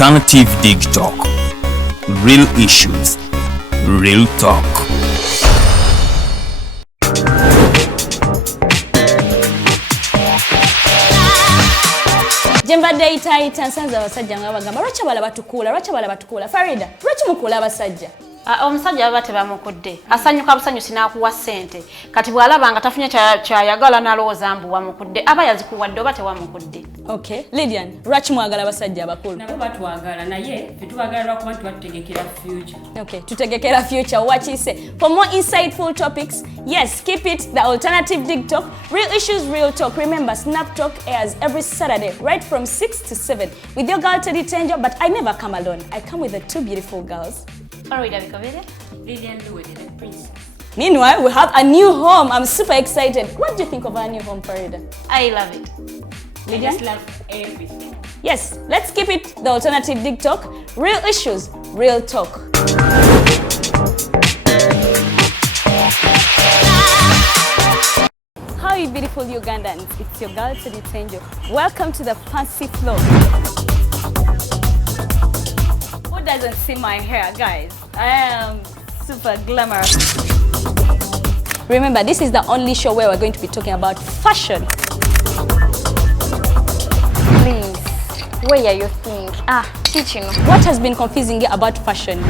Alternative Digitalk. Real issues, real talk. Jembadde itaita nsanze abasajja nga bagamba lwaki bala batukula Farida lwaki mukula abasajja omusajja baba tebamukudde asanyuka busanyusi n'akuwa ssente kati bw'alaba nga tafunye kyayagala n'alowooza mbu wamukudde aba yazikuwadde oba tewamukudde. Okay, Lydian, lwaki mwagala abasajja abakulu? Nabo batwagala naye fetubagala lwakuba tubategekera future. Okay, tutegekera future. What you say? For more insightful topics, yes, keep it the Alternative Digitalk. Real issues, real talk. Remember, Snap Talk airs every Saturday, right from 6 to 7, with your girl Teddy Tenjo. But I never come alone. I come with the two beautiful girls. Meanwhile, we have a new home. I'm super excited. What do you think of our new home, Farida? I love it. I just love everything. Yes, let's keep it the Alternative Digitalk. Real issues, real talk. How are you beautiful Ugandans? It's your girl Teddy Tenjo. Welcome to the fancy floor. Who doesn't see my hair, guys? I am super glamorous. Remember, this is the only show where we're going to be talking about fashion. Please, where are you think? Teaching. What has been confusing you about fashion?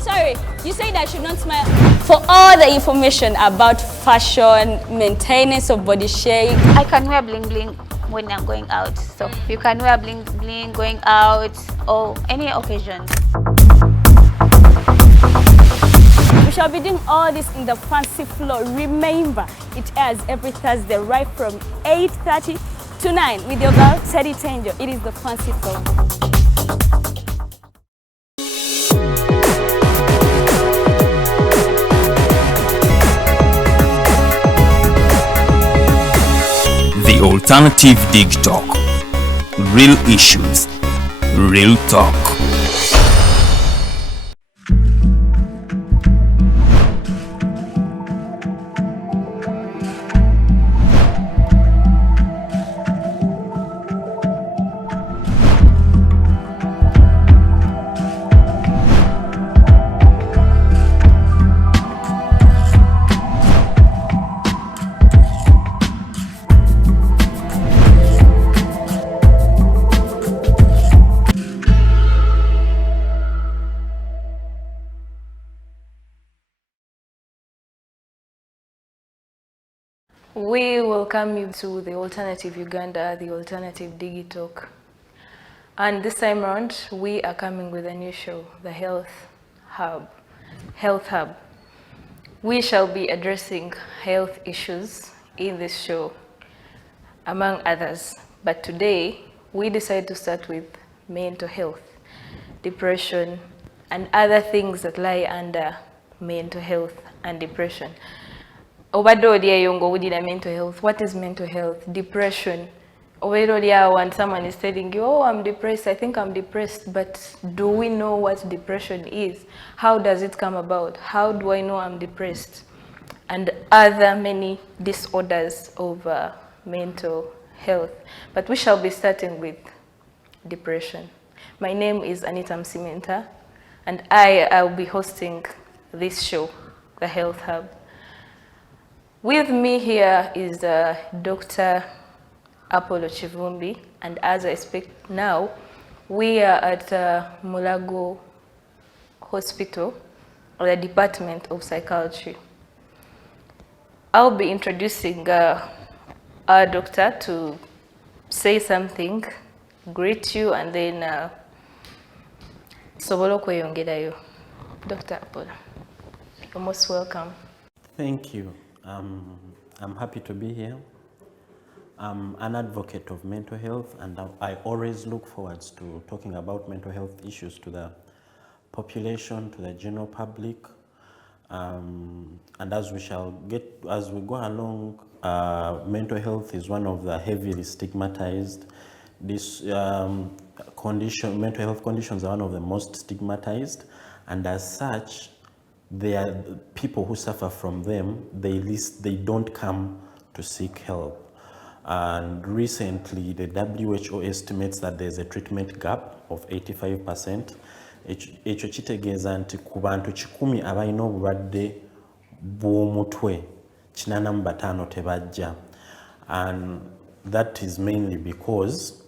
Sorry, you said I should not smile. For all the information about fashion, maintenance of body shape. I can wear bling bling when I'm going out. So you can wear bling bling going out or any occasion. We shall be doing all this in the fancy floor. Remember, it airs every Thursday right from 8:30 to 9 with your girl Teddy Tenjo. It is the fancy floor. The Alternative Digitalk. Real issues, real talk. We welcome you to the Alternative Uganda, the Alternative Digitalk. And this time around, we are coming with a new show, the Health Hub. We shall be addressing health issues in this show, among others. But today, we decided to start with mental health, depression, and other things that lie under mental health and depression. Mental health. What is mental health? Depression. When someone is telling you, oh, I'm depressed, I think I'm depressed, but do we know what depression is? How does it come about? How do I know I'm depressed? And other many disorders of mental health. But we shall be starting with depression. My name is Anitah Musiimenta, and I'll be hosting this show, the Health Hub. With me here is Dr. Apollo Kivumbi, and as I speak now, we are at Mulago Hospital, or the Department of Psychiatry. I'll be introducing our doctor to say something, greet you, and then sobola okweyongerayo. Dr. Apollo, you're most welcome. Thank you. I'm happy to be here. I'm an advocate of mental health, and I always look forward to talking about mental health issues to the population, to the general public. And as we go along, mental health is one of the heavily stigmatized. Mental health conditions are one of the most stigmatized, and as such, there are people who suffer from them, they don't come to seek help. And recently, the WHO estimates that there's a treatment gap of 85%. Ekyo kitegeeza nti ku bantu 100 abalina obulwadde bw'omutwe 85 tebajja. And that is mainly because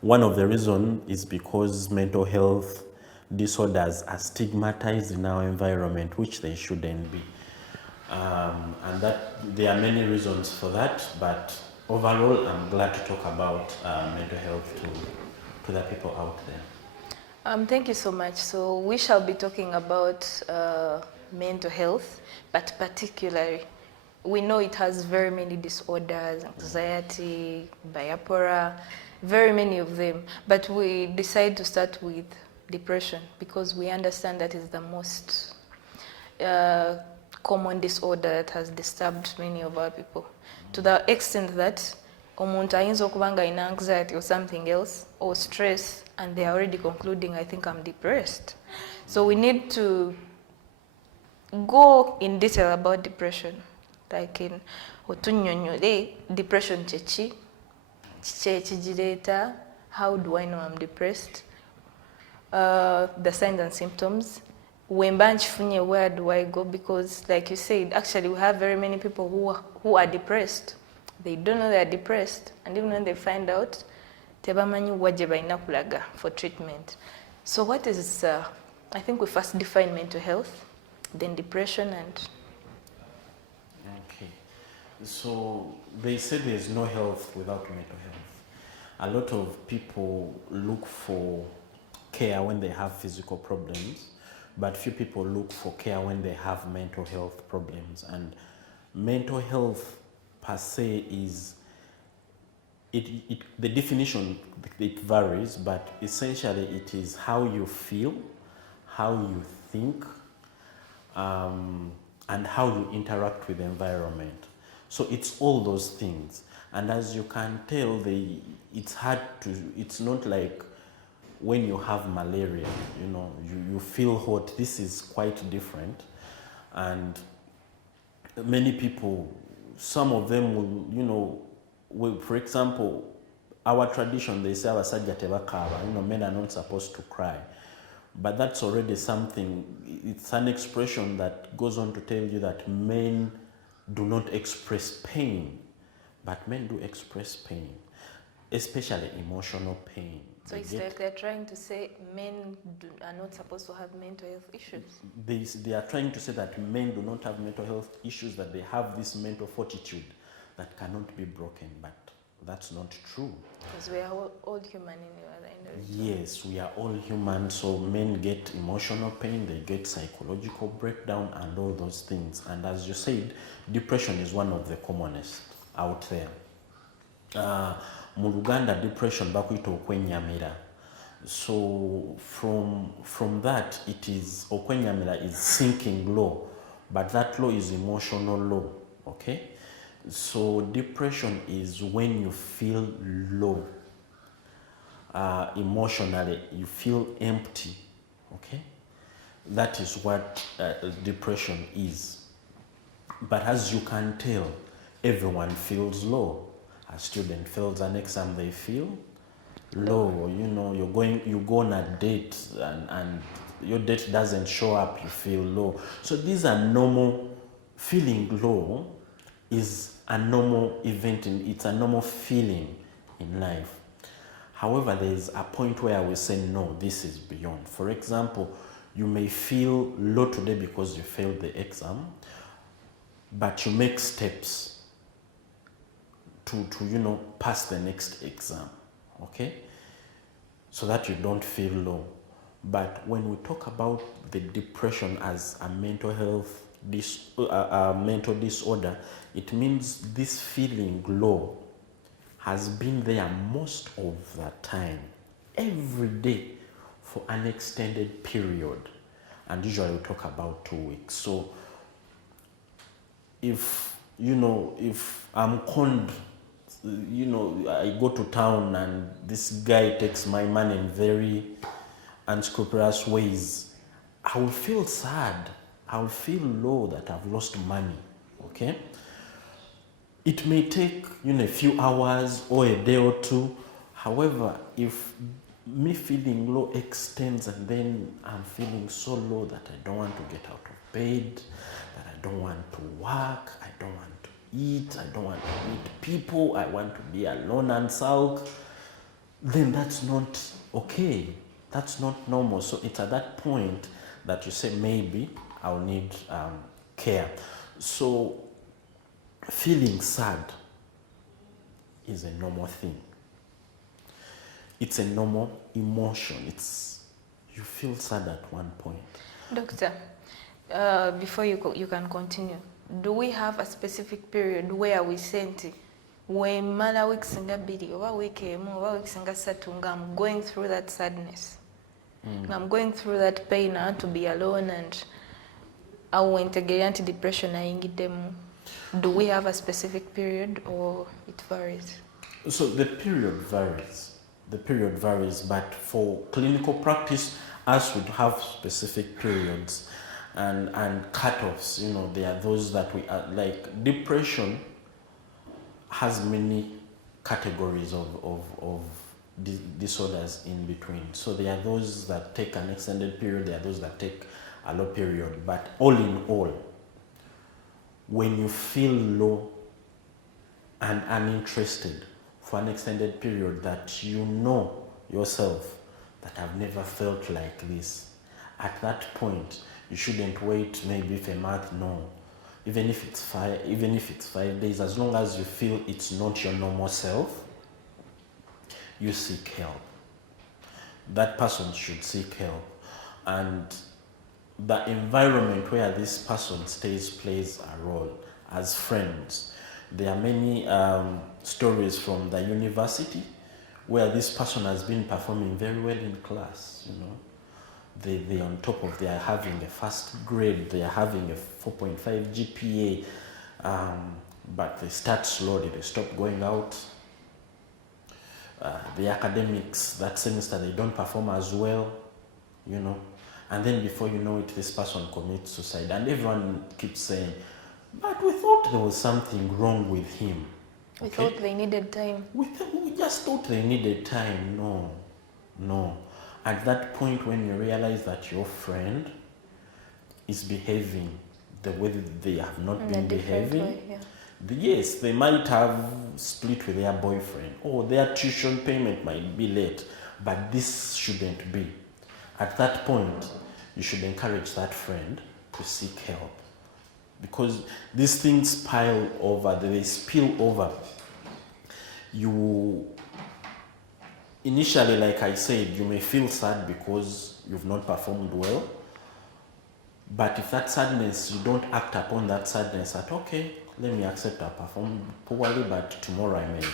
one of the reasons is because mental health disorders are stigmatized in our environment, which they shouldn't be. And that there are many reasons for that, but overall, I'm glad to talk about mental health to the people out there. Thank you so much. So we shall be talking about mental health, but particularly, we know it has very many disorders, anxiety, bipolar, very many of them. But we decide to start with depression because we understand that is the most common disorder that has disturbed many of our people, to the extent that omuntu ayinza okuba nga ina anxiety or something else or stress and they are already concluding, I think I'm depressed. So we need to go in detail about depression, like in otunyonyole depression kiki ekigireta, how do I know I'm depressed, the signs and symptoms. When banchifunye, where do I go? Because like you said, actually we have very many people who are depressed. They don't know they are depressed, and even when they find out, tebamanyi waje balina kulaga for treatment. So what is, I think we first define mental health, then depression and... Okay, so they say there's no health without mental health. A lot of people look for care when they have physical problems, but few people look for care when they have mental health problems. And mental health per se is, the definition, it varies, but essentially it is how you feel, how you think, and how you interact with the environment. So it's all those things. And as you can tell, it's hard to, it's not like when you have malaria, you know, you feel hot. This is quite different. And many people, some of them will, you know, will, for example, our tradition, they say abasajja tebakaaba, you know, men are not supposed to cry. But that's already something, it's an expression that goes on to tell you that men do not express pain, but men do express pain, especially emotional pain. So it's like they're trying to say men are not supposed to have mental health issues. They are trying to say that men do not have mental health issues, that they have this mental fortitude that cannot be broken, but that's not true. Because we are all human anyway at the end of it. Yes, we are all human, so men get emotional pain, they get psychological breakdown and all those things. And as you said, depression is one of the commonest out there. Mu Luganda, depression bakuyita okwenyamira. So from that, it is okwenyamira is sinking low, but that low is emotional low. Okay, so depression is when you feel low emotionally, you feel empty. Okay, that is what depression is. But as you can tell, everyone feels low. A student fails an exam, they feel low. You know, you go on a date and your date doesn't show up, you feel low. So these are normal. Feeling low is a normal event, it's a normal feeling in life. However, there is a point where we say, no, this is beyond. For example, you may feel low today because you failed the exam, but you make steps to you know, pass the next exam, okay? So that you don't feel low. But when we talk about the depression as a mental health mental disorder, it means this feeling low has been there most of the time, every day, for an extended period. And usually we talk about 2 weeks. So if, you know, if I'm conned, you know, I go to town and this guy takes my money in very unscrupulous ways, I will feel sad. I will feel low that I've lost money, okay? It may take a few hours or a day or two. However, if me feeling low extends and then I'm feeling so low that I don't want to get out of bed, that I don't want to work, I don't want to eat, I don't want to meet people, I want to be alone and sulk, then that's not okay. That's not normal. So it's at that point that you say, maybe I'll need care. So feeling sad is a normal thing. It's a normal emotion. You feel sad at one point. Doctor, before you can continue, do we have a specific period where we sent when mala weeks nga biri oba week emu oba weeks nga satu nga I'm going through that sadness, I'm going through that pain, I want to be alone, and I went again depression ayingiddemu? Do we have a specific period or it varies? So the period varies. The period varies, but for clinical practice, us would have specific periods and cutoffs. There are those that we are like. Depression has many categories of disorders in between. So there are those that take an extended period, there are those that take a low period. But all in all, when you feel low and uninterested for an extended period, that you know yourself that I've never felt like this, at that point you shouldn't wait maybe for a month. No, even if it's 5 days, as long as you feel it's not your normal self, you seek help. That person should seek help, and the environment where this person stays plays a role. As friends, there are many stories from the university where this person has been performing very well in class. They're on top of, they are having a first grade, they are having a 4.5 GPA, but they start slowly, they stop going out. The academics, that semester, they don't perform as well, and then before you know it, this person commits suicide, and everyone keeps saying, but we thought there was something wrong with him. We thought they needed time. We just thought they needed time. No. At that point, when you realize that your friend is behaving the way that they have not been behaving, way, yeah. Yes, they might have split with their boyfriend, or their tuition payment might be late, but this shouldn't be. At that point, you should encourage that friend to seek help, because these things pile over, they spill over. You initially, like I said, you may feel sad because you've not performed well, but if that sadness, you don't act upon that sadness that, okay, let me accept I performed poorly, but tomorrow I may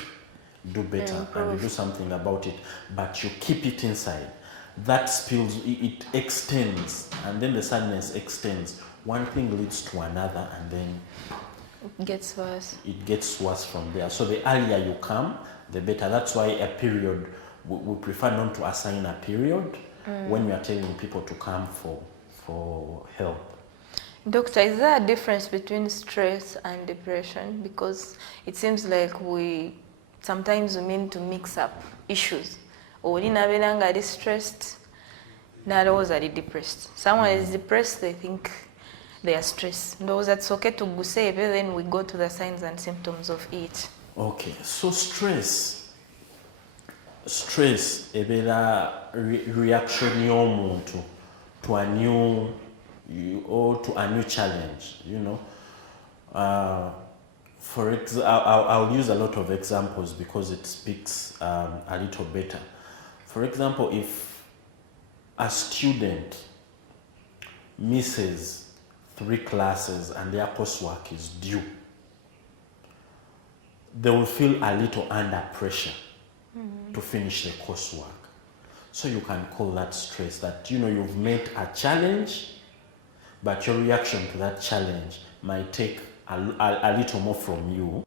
do better and do something about it, but you keep it inside. That spills, it extends, and then the sadness extends. One thing leads to another, and then it gets worse. It gets worse from there. So the earlier you come, the better. That's why a period, we prefer not to assign a period when we are telling people to come for help. Doctor, is there a difference between stress and depression? Because it seems like sometimes we mean to mix up issues. Olinabelanga is stressed, nalowooza ali depressed. Someone is depressed, they think they are stressed. Those that's okay to gusebe, then we go to the signs and symptoms of it. Okay, so stress ebera reaction y'omuntu to a new challenge, I'll use a lot of examples because it speaks a little better. For example, if a student misses 3 classes and their coursework is due, they will feel a little under pressure to finish the coursework. So you can call that stress, that you've met a challenge, but your reaction to that challenge might take a little more from you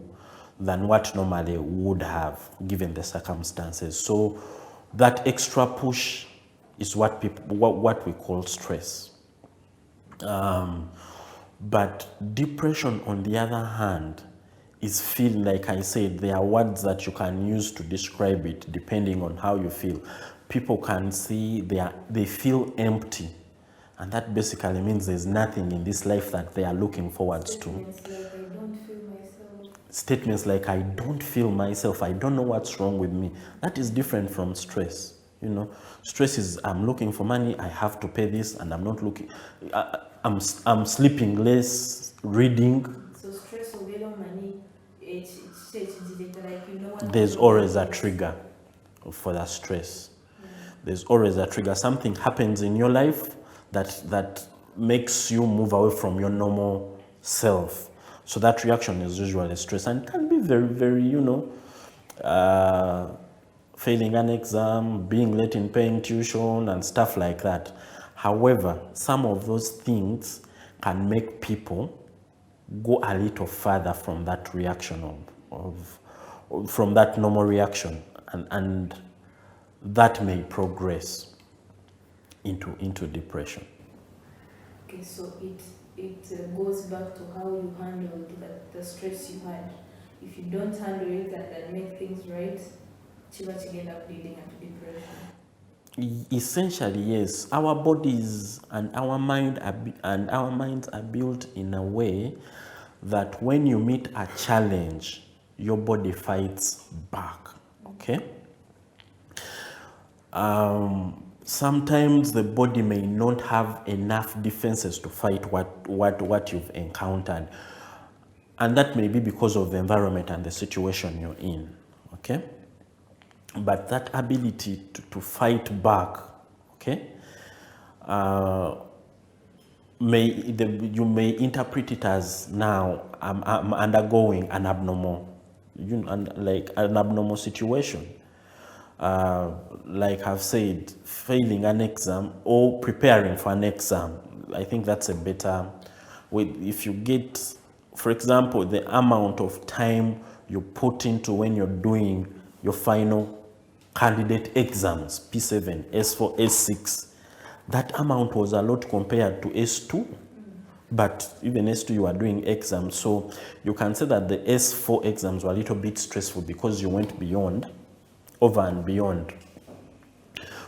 than what normally would have given the circumstances. So that extra push is what we call stress. But depression, on the other hand, is feeling, like I said, there are words that you can use to describe it depending on how you feel. People can see they feel empty, and that basically means there's nothing in this life that they are looking forward to. Statements like I don't feel myself, I don't know what's wrong with me. That is different from stress. You know, stress is I'm looking for money, I have to pay this, and I'm not looking. I'm sleeping less, reading. So stress will get on money. There's always a trigger for that stress. There's always a trigger. Something happens in your life that makes you move away from your normal self. So that reaction is usually stress, and it can be very, very, failing an exam, being late in paying tuition, and stuff like that. However, some of those things can make people go a little further from that reaction from that normal reaction, and that may progress into depression. Okay, so it goes back to how you handled the stress you had. If you don't handle it and make things right, you end up leading into depression. Essentially, yes. Our bodies and our minds are built in a way that when you meet a challenge, your body fights back. Okay. Sometimes the body may not have enough defenses to fight what you've encountered, and that may be because of the environment and the situation you're in. Okay. But that ability to fight back, okay, you may interpret it as now I'm undergoing an abnormal, like an abnormal situation. Like I've said, failing an exam or preparing for an exam. I think that's a better way. If you get, for example, the amount of time you put into when you're doing your final candidate exams, P7, S4, S6, that amount was a lot compared to S2. But even S2, you are doing exams. So you can say that the S4 exams were a little bit stressful because you went over and beyond,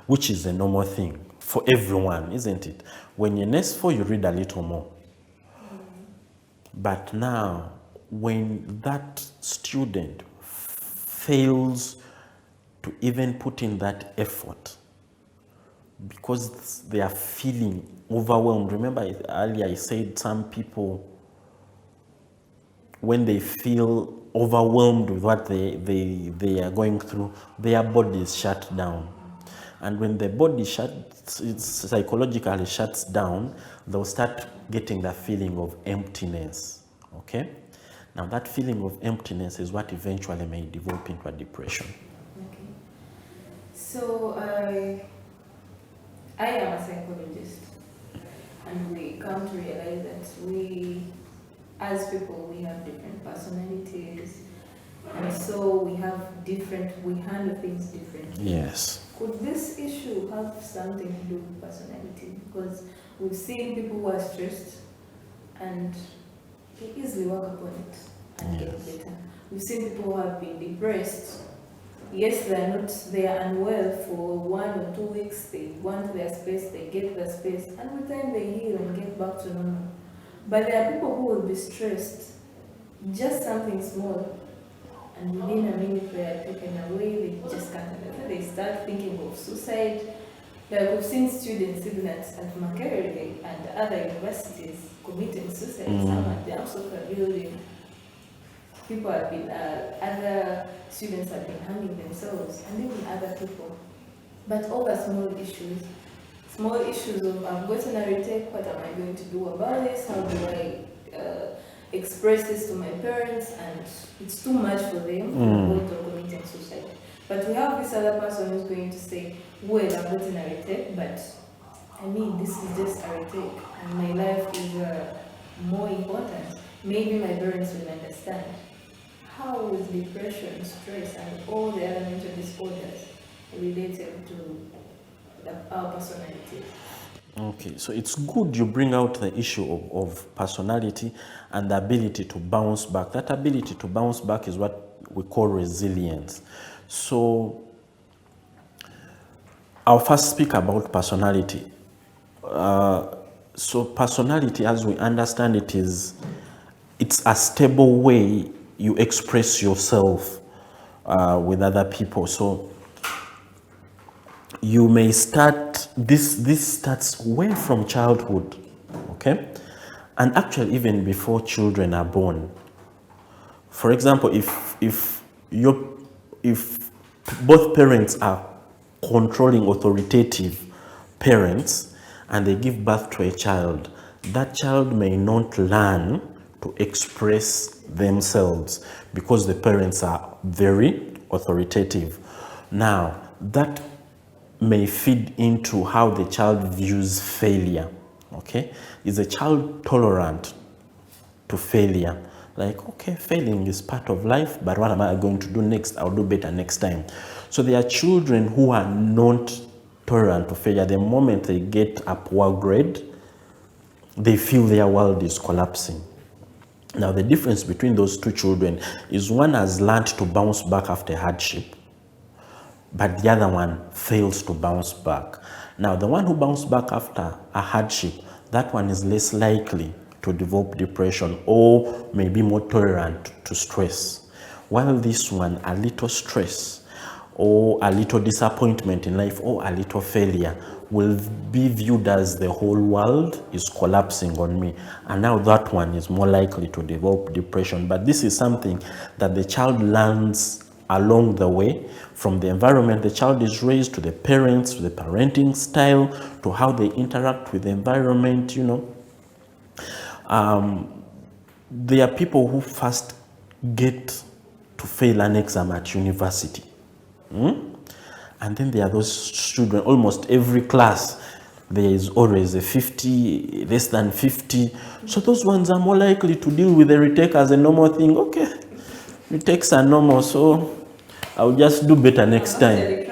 which is a normal thing for everyone, isn't it? When you're in S4, you read a little more. But now, when that student fails to even put in that effort because they are feeling overwhelmed. Remember earlier I said some people, when they feel overwhelmed with what they are going through, their bodies shut down. And when the body psychologically shuts down, they'll start getting the feeling of emptiness. Okay? Now that feeling of emptiness is what eventually may develop into a depression. So I am a psychologist, and we come to realize that we, as people, we have different personalities, and so we handle things differently. Yes. Could this issue have something to do with personality? Because we've seen people who are stressed and they easily work upon it and get better. We've seen people who have been depressed. Yes, they are unwell for 1 or 2 weeks, they want their space, they get their space, and with time they heal and get back to normal. But there are people who will be stressed, just something small, and within a minute they are taken away, they just can't understand. They start thinking of suicide. Like we've seen students even at Makerere and other universities committing suicide. Some at the Amsoka building. People have been, other students have been hanging themselves, and even other people. But over small issues of I've gotten a retake, what am I going to do about this? How do I express this to my parents? And it's too much for them to go to committing suicide. But we have this other person who's going to say, well, I've gotten a retake, but I mean, this is just a retake, and my life is more important. Maybe my parents will understand. How is depression, stress, and all the other mental disorders related to our personality? Okay, so it's good you bring out the issue of personality and the ability to bounce back. That ability to bounce back is what we call resilience. So I'll first speak about personality. So personality, as we understand it, it's a stable way you express yourself with other people. So you may start, this starts way from childhood, okay? And actually even before children are born. For example, if both parents are controlling, authoritative parents, and they give birth to a child, that child may not learn to express themselves because the parents are very authoritative. Now, that may feed into how the child views failure, okay? Is a child tolerant to failure? Like, okay, failing is part of life, but what am I going to do next? I'll do better next time. So there are children who are not tolerant to failure. The moment they get a poor grade, they feel their world is collapsing. Now, the difference between those two children is one has learned to bounce back after hardship, but the other one fails to bounce back. Now, the one who bounced back after a hardship, that one is less likely to develop depression or maybe more tolerant to stress. While this one, a little stress or a little disappointment in life or a little failure will be viewed as the whole world is collapsing on me. And now that one is more likely to develop depression. But this is something that the child learns along the way, from the environment the child is raised, to the parents, to the parenting style, to how they interact with the environment, you know. There are people who first get to fail an exam at university. And then there are those students, almost every class, there is always a 50, less than 50. So those ones are more likely to deal with the retake as a normal thing. Okay, retakes are normal, so I'll just do better next time.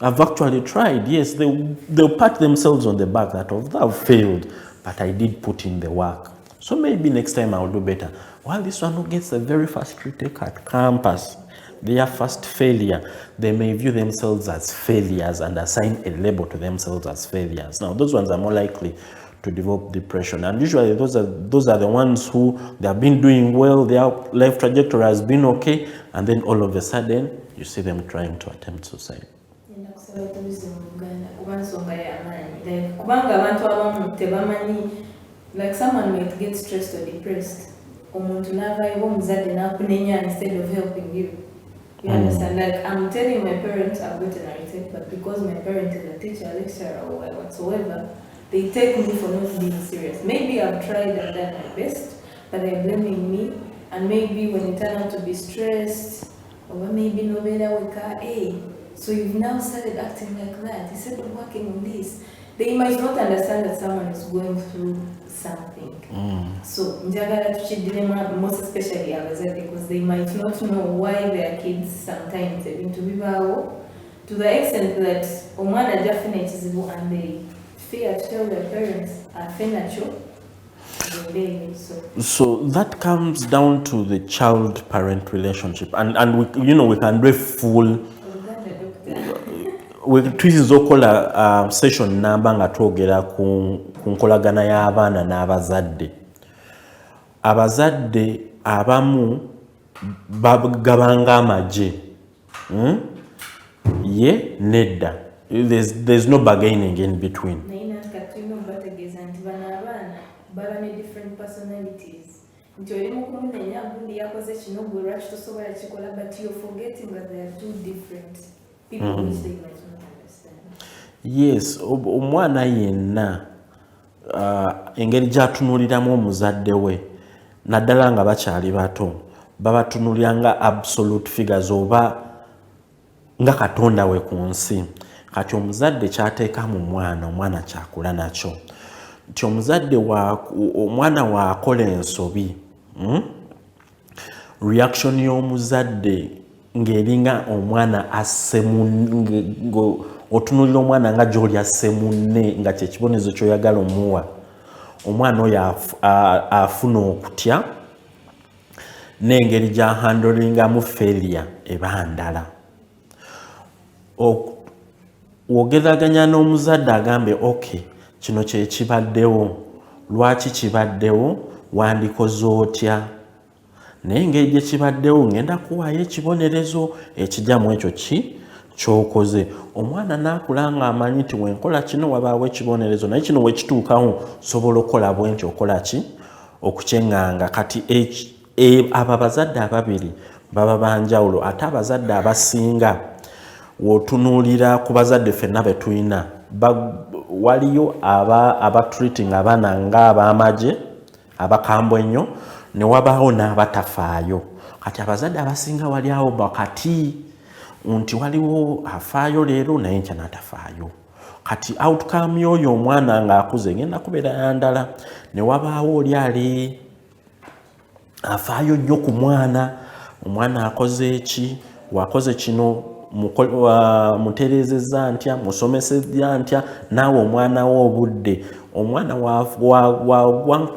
I've actually tried, yes. They'll pat themselves on the back that I've failed, but I did put in the work. So maybe next time I'll do better. While this one who gets the very first retake at campus, their first failure, they may view themselves as failures and assign a label to themselves as failures. Now, those ones are more likely to develop depression. And usually those are the ones who they have been doing well, their life trajectory has been okay, and then all of a sudden, you see them trying to attempt suicide. Like someone might get stressed or depressed. Instead of helping you. You understand? Like, I'm telling my parents I've gotten a retake, but because my parent is a teacher, lecturer, or whatsoever, they take me for not being serious. Maybe I've tried and done my best, but they're blaming me. And maybe when it turned out to be stressed, or maybe no better we can, hey, so you've now started acting like that instead of working on this. They might not understand that someone is going through something. So, most especially Abadde, because they might not know why their kids sometimes they've been to Bibino, to the extent that omwana definitely and they fear to tell their parents So that comes down to the child-parent relationship, and we can do a full. Tuyinza okukola session namba nga twogera ku nkolagana y'abaana n'abazadde. Abazadde abamu bagabanga amagye. Ye nedda. There's no bargaining in between. Different personalities. But you're forgetting that they are two different people which they might not understand. Yes, omwana yenna engeri gy'atunuliramu omuzadde we naddala nga bakyali bato babatunulira nga absolute figures oba nga katonda we ku nsi. Kati omuzadde ky'ateeka mu omwana kyakula nakyo. Nti omuzadde omwana waakola ensobi, reaction y'omuzadde ng'eringa omwana otunulira omwana nga gy'oli asse munne nga kye kibonezo ky'oyagala omuwa omwana oyo afuna okutya n'engeri gya handlingamu failure eba ndala. Wogeraganya n'omuzadde agambe okay kino kye kibaddewo lwaki kibaddewo wandikoze otya naye engeri gye kibaddewo ngenda kuwaayo ekibonerezo ekijjamu ekyo ky'okoze. Omwana n'akula ng'amanyi nti wenkola kino wabaawo ekibonerezo naye kino wekituukawo sobola okukola bwenti okola ki okukyeŋŋanga. Kati abo abazadde ababiri baba banjawulo ate abazadde abasinga wotunuulira ku bazadde ffenna be tulina waliyo abatreating abaana ng'ab'amagye abakambwe ennyo ne wabaawo n'abatafaayo. Kati abazadde abasinga wali awo bakati nti waliwo afaayo leero naye nkya n'atafaayo. Kati outcome y'oyo omwana ng'akuze ngenda kubeera ya ndala. Ne wabaawo oli ali afaayo nnyo ku mwana, omwana akoze eki wakoze kino mutereezezza ntya musomesezza ntya naawe omwana wo obudde omwana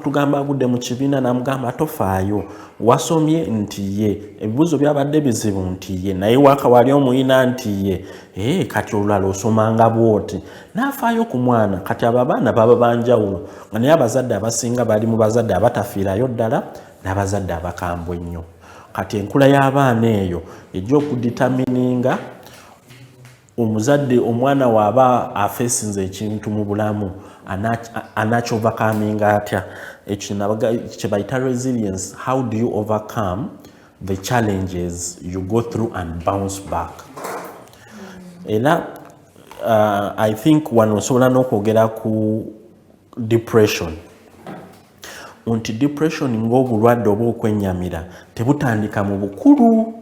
tugamba agudde mu kibiina namugamba tofaayo wasomye nti ye ebibuuzo byabadde bizibu nti ye naye waka wali omuyina nti ye kati olulala osomanga bwoti n'afaayo ku mwana. Kati abo abaana baba banjawulo naye abazadde abasinga bali mu bazadde abatafiirayo ddala n'abazadde abakambwe ennyo. Kati enkula y'abaana eyo ejja okuditamininga omuzadde omwana waaba afeesinze ekintu mu bulamu anakyovakaminga atya. Ekyo kye bayita resilience. How do you overcome the challenges you go through and bounce back? Era I think wano osobola n'okwogera ku depression. Nti depression ng'obulwadde oba okwenyamira tebutandika mu bukulu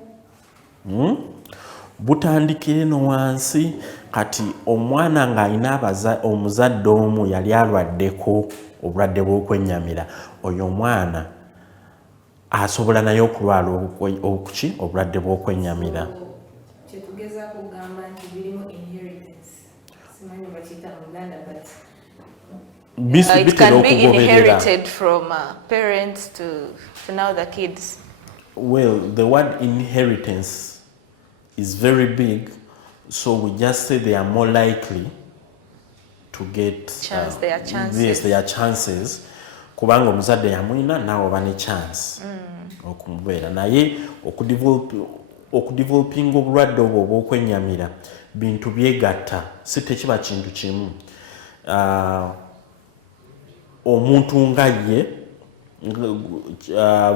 butandikire no wansi. Kati omwana ng'alina omuzadde omu yali alwaddeko obulwadde bw'okwenyamira oyo omwana asobola naye okulwala obulwadde bw'okwenyamira. Kyetugezaako okugamba nti birimu inheritance. Simanyi bakiyita mu Uganda but it can be inherited from parents to now the kids. Well, the word inheritance is very big, so we just say they are more likely to get there are chances. Yes, there are chances. Kubanga omuzadde yamwina nawe oba ne chance okumubeera naye okudevelopinga obulwadde obwo obw'okwenyamira bintu byegatta si tekiba kintu kimu. Omuntu nga ye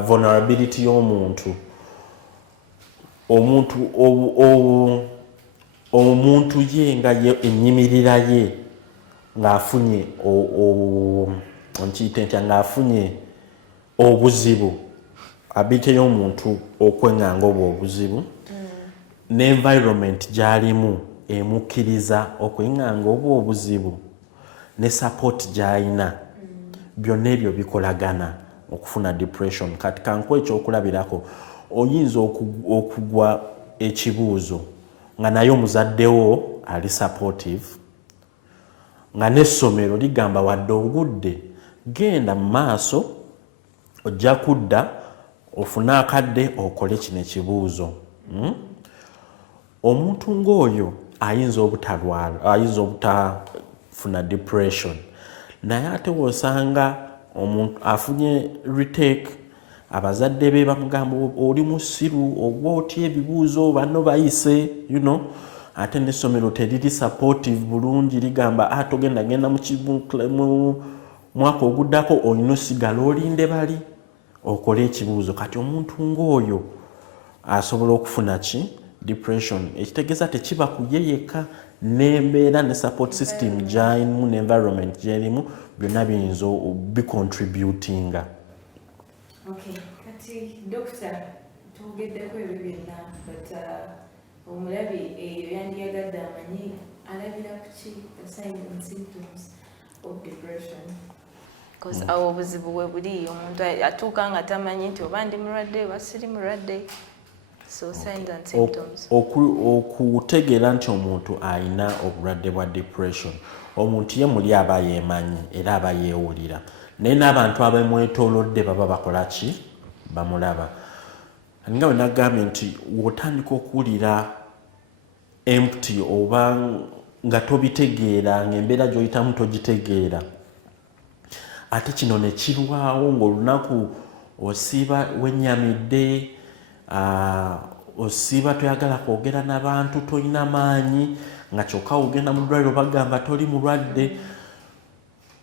vulnerability y'omuntu omuntu ye nga ye ennyimirira ye ng'afunye nkiyite ntya ng'afunye obuzibu ability y'omuntu okwenganga obwo obuzibu n'environment gy'alimu emukkiriza okwenganga obwo obuzibu ne support gy'alina byonna ebyo bikolagana okufuna depression. Kati kankuwa ekyokulabirako oyinza okugwa ekibuuzo nga naye omuzaddewo ali supportive nga n'essomero ligamba wadde ogudde genda mu maaso ojja kudda ofune akadde okole kino ekibuuzo. Omuntu ng'oyo ayinza obutafuna depression naye ate wosanga omuntu afunye retake abazadde be bamugamba oli musiru obwa otya ebibuuzo bano bayise ate n'essomero teriri supportive bulungi ligamba togenda genda mu mwaka oguddako olina osigala olinde bali okole ekibuuzo. Kati omuntu ng'oyo asobola okufuna ki depression. Ekitegeeza tekiba ku ye yekka n'embeera ne support system gy'alimu n'environment gy'erimu byonna biyinza bicontributinga. Okay, kati Doctor tugeddeko ebyo byonna but omulabi eyo yandiyagadde amanyi alabira ku ki the signs and symptoms of depression? Because awo obuzibu we buli omuntu atuuka nga tamanyi nti oba ndi mulwadde oba siri mulwadde. So signs and symptoms. Okutegeera nti omuntu alina obulwadde bwa depression, omuntu ye muli aba yeemanyi era aba yeewulira, naye n'abantu abamwetoolodde baba bakola ki? Bamulaba. Nga bwe nagambye nti wotandika okuwulira empty oba nga tobitegeera, ng'embeera gy'oyitamu togitegeera, ate kino ne kirwawo ng'olunaku osiiba wennyamidde, osiiba toyagala kwogera n'abantu, tolina maanyi, nga kyokka ogenda mu ddwaliro bagamba toli mulwadde,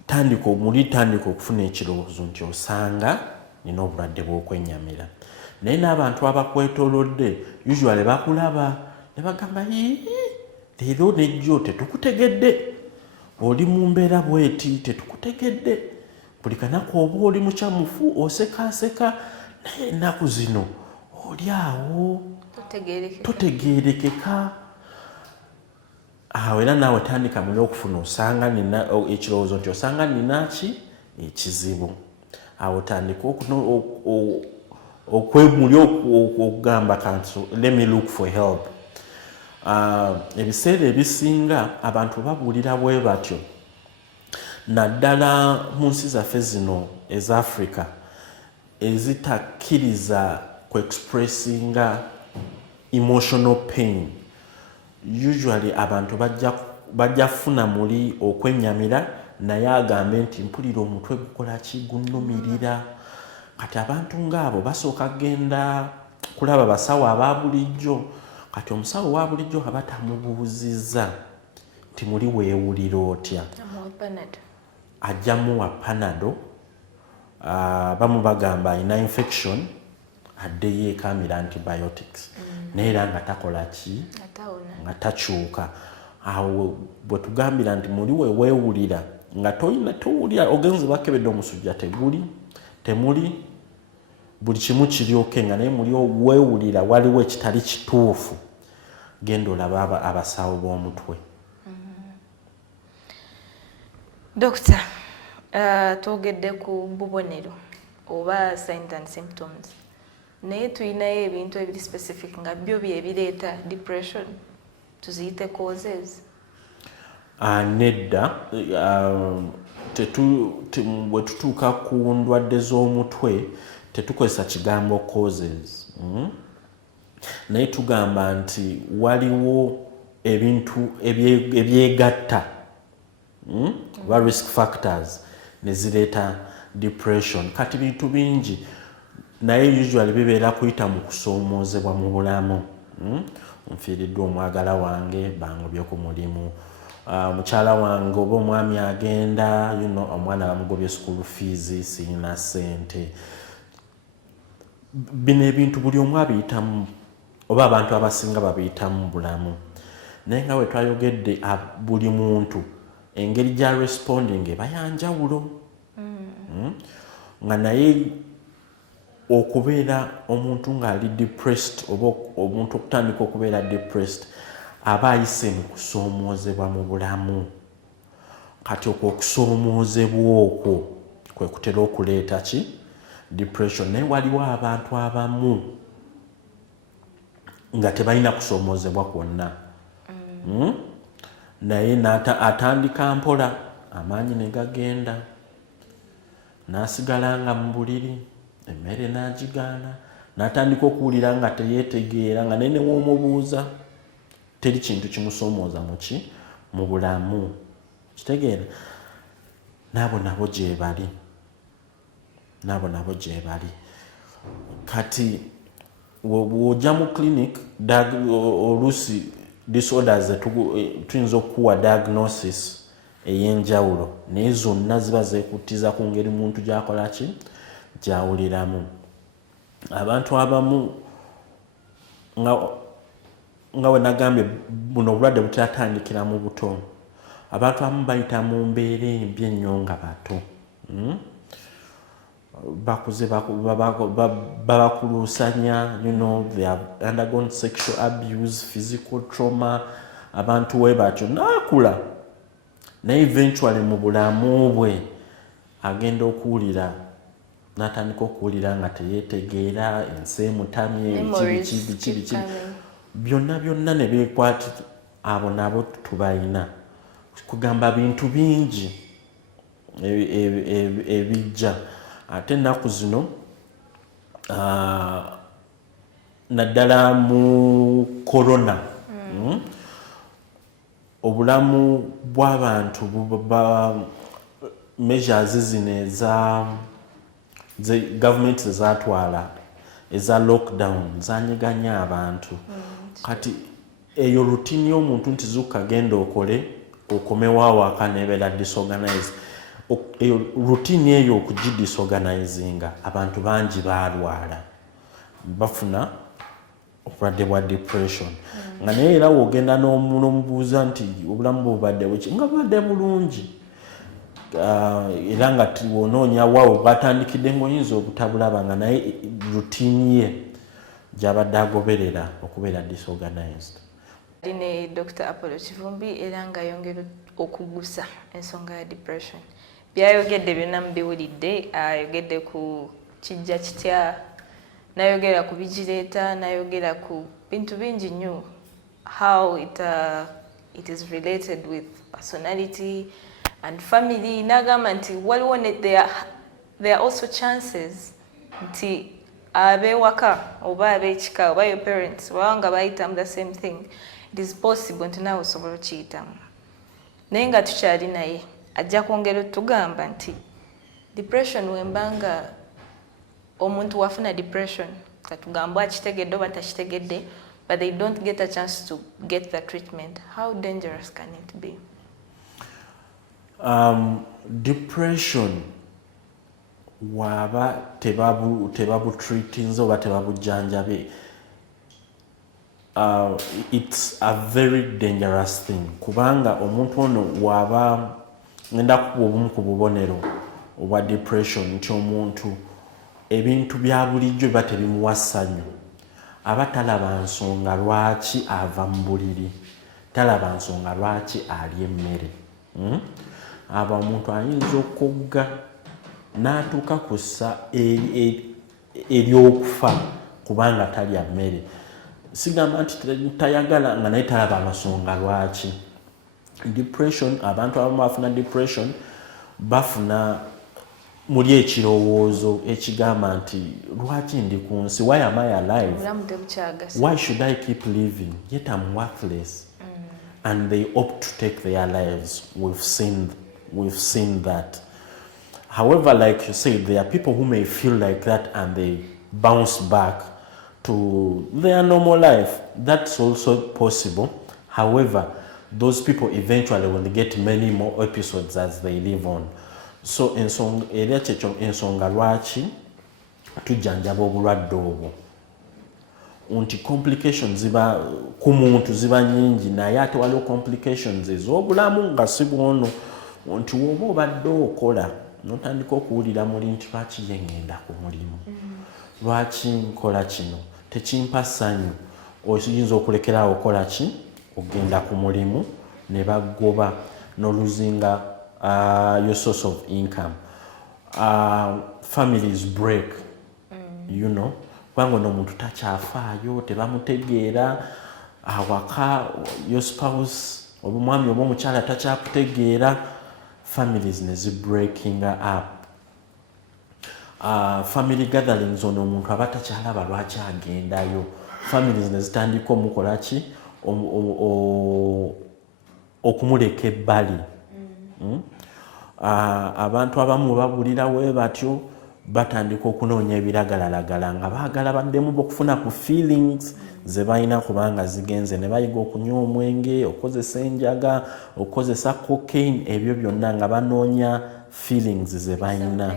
tandika okufuna ekirowoozo nti osanga nina obulwadde bw'okwennyamira. Naye n'abantu abakwetoolodde usually bakulaba ne bagamba leero nejjo tetukutegedde, oli mu mbeera bweti tetukutegedde, buli kanaku oba oli mukyamufu osekaaseka, naye ennaku zino oli awo totegeerekeka. Awo era naawe tandika muli okufuna osanga nina ekirowoozo nti osanga nina ki ekizibu. Awo tandika okwemuli okugamba kanti let me look for help. Ebiseera ebisinga abantu babuulira bwe batyo, naddala mu nsi zaffe zino eza Africa ezitakkiriza ku expressinga emotional pain. Usually abantu bajja funa muli okwennyamira, naye agambe nti mpulira omutwe gukola ki, gunnumirira. Kati abantu ng'abo basooka genda kulaba basawo aba bulijjo. Kati omusawo wa bulijjo aba tamubuuzizza nti muli weewulira otya, ajjamuwa panado, bamu bagamba alina infection, addeyo ekamira antibiotics, naye era nga takola ki, nga takyuka. Awo bwe tugambira nti muli weewulira nga towulira, ogenze bakebedde omusujja temuli, buli kimu kiri okenga, naye muli weewulira waliwo ekitali kituufu, genda olaba abasawo b'omutwe. Doctor, twogedde ku bubonero oba signs and symptoms, naye tulinayo ebintu ebiri specific nga byo byebireeta depression, tuziyite causes? Nedda, bwe tutuuka ku ndwadde z'omutwe tetukozesa kigambo causes, naye tugamba nti waliwo ebintu ebyegatta, oba risk factors ne zireeta depression. Kati bintu bingi, naye usually bibeera kuyita mu kusoomoozebwa mu bulamu. Nfiiriddwa omwagala wange, bangobye ku mulimu, mukyala wange oba omwami agenda, omwana bamugobye school fees, sirina ssente. Bino ebintu buli omu abiyitamu, oba abantu abasinga babiyitamu bulamu. Naye nga we twayogedde, buli muntu engeri gya responding eba yanjawulo. Nga naye okubeera omuntu ng'ali depressed oba omuntu okutandika okubeera depressed aba ayise mu kusoomoozebwa mu bulamu. Kati okwo okusoomoozebwa okwo kwe kutera okuleeta ki? Depression. Naye waliwo abantu abamu nga tebalina kusoomoozebwa kwonna, naye atandika mpola, amaanyi ne gagenda, n'asigala nga mu buliri, emmere n'agigaana, n'atandika okuwulira nga teyeetegeera, nga naye newomubuuza teri kintu kimusoomooza mu bulamu. Kitegeera? Nabo gye bali. Kati w'ojja mu clinic oluusi disorders tuyinza okuwa diagnosis ey'enjawulo, naye zonna ziba zeekuttiza ku ngeri muntu gy'akola ki, gy'awuliramu. Abantu abamu nga we nagambye, buno obulwadde butatandikira mu buto. Abantu abamu bayita mu mbeera embi ennyo nga bato, bakuze babakuluusanya, they have undergone sexual abuse, physical trauma, abantu we batyo, n'akula, naye eventually mu bulamu bwe agenda okuwulira n'atandika okuwulira nga teyeetegeera ensi emutamye kiki byonna ne beekwata abo nabo tubayina kugamba bintu bingi ebijja ate ennaku zino naddala mu korona obulamu bw'abantu measures zino ze gavumenti zezatwala eza lockdown zanyiganya abantu kati eyo routine y'omuntu nti zuuka genda okole okomewo awaka nebeera disorganized eyo routine eyo okugidisorganizinga abantu bangi balwala bafuna obulwadde bwa depression nga naye era wogenda n'omubuuza nti obulamu bubadde buki nga bubadde bulungi era nga wonoonya waawe bwatandikidde ng'oyinza obutabulaba nga naye routine ye gy'abadde agoberera okubeera disorganized. Ne Dr. Apollo Kivumbi era nga ayongera okugusa ensonga ya depression. Byayogedde byonna mubiwulidde, ayogedde ku kijja kitya, n'ayogera ku bigireeta, n'ayogera ku bintu bingi nnyo, how it is related with personality and family. N'agamba nti waliwo there are also chances nti abewaka oba abekika oba your parents baba nga bayitamu the same thing, it is possible nti naawe osobola okiyitamu. Naye nga tukyali naye ajja kwongera otugamba nti depression wembanga omuntu wafuna depression katugamba akitegedde oba takitegedde but they don't get a chance to get the treatment, how dangerous can it be? Depression waba tebabutreatinze oba tebabujjanjabe, it's a very dangerous thing kubanga omuntu ono waba ngenda kuba obumu ku bubonero obwa depression nti omuntu ebintu bya bulijjo biba tebimuwa ssanyu, aba talaba nsonga lwaki ava mu buliri, talaba nsonga lwaki alya emmere. Aba omuntu ayinza okugga n'atuuka ku ssa ery'okufa kubanga talya mmere. Sigamba nti tayagala nga naye talaba amasonga lwaki. Depression, abantu abamu bafuna depression bafuna muli ekirowoozo ekigamba nti lwaki ndi ku nsi, why am I alive, why should I keep living, yet I'm worthless. And they opt to take their lives. We've seen that. However, like you said, there are people who may feel like that and they bounce back to their normal life. That's also possible. However, those people eventually will get many more episodes as they live on. So ensonga lwaki tujjanjaba obulwadde obwo nti complications ziba ku muntu ziba nyingi, naye ate waliwo complications ez'obulamu nga si bwono nti woba obadde okola notandika okuwulira muli nti lwaki ye ngenda ku mulimu, lwaki nkola kino tekimpa ssanyu, oyinza okulekeraawo okola ki ogenda ku mulimu ne bagoba n'oluzinga your source of income. Families break, you know, kubanga n'omuntu takyafaayo, tebamutegeera awaka, your spouse oba omwami oba omukyala takyakutegeera, families ne zibreaking up. Family gatherings ono omuntu aba takyalaba lwaki agendayo, families ne zitandika omukola ki okumuleka ebbali. Abantu abamu babulira we batyo batandika okunoonya ebiragalalagala nga baagala baddemu okufuna ku feelings ze balina kubanga zigenze, ne bayiga okunywa omwenge, okozesa enjaga, okozesa cocaine, ebyo byonna nga banoonya feelings ze balina.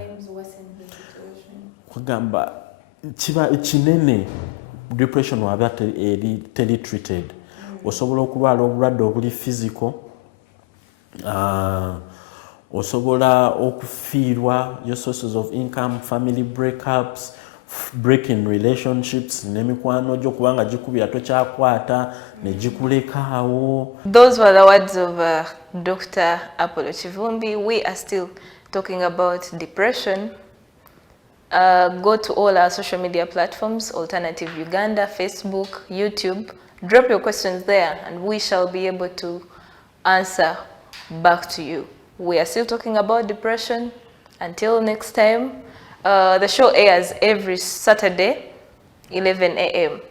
Kugamba kiba kinene depression waba teri treated. Osobola okulwala obulwadde obuli physical, osobola okufiirwa, your sources of income, family breakups, breaking relationships, n'emikwano gyo kubanga gikubira tokyakwata ne gikulekaawo. Those were the words of Dr. Apollo Kivumbi. We are still talking about depression. Go to all our social media platforms, Alternative Uganda, Facebook, YouTube. Drop your questions there and we shall be able to answer back to you. We are still talking about depression. Until next time, the show airs every Saturday, 11 a.m.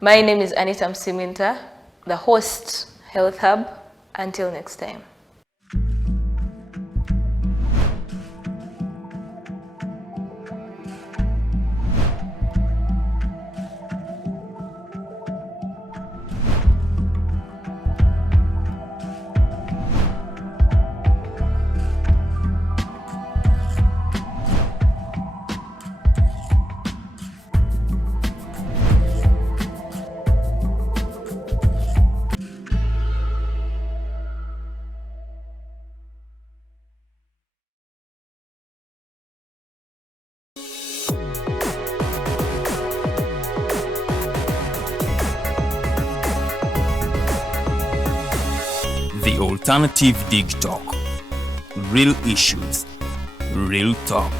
My name is Anitah Musiimenta, the host, Health Hub. Until next time. The Alternative Digitalk. Real issues, real talk.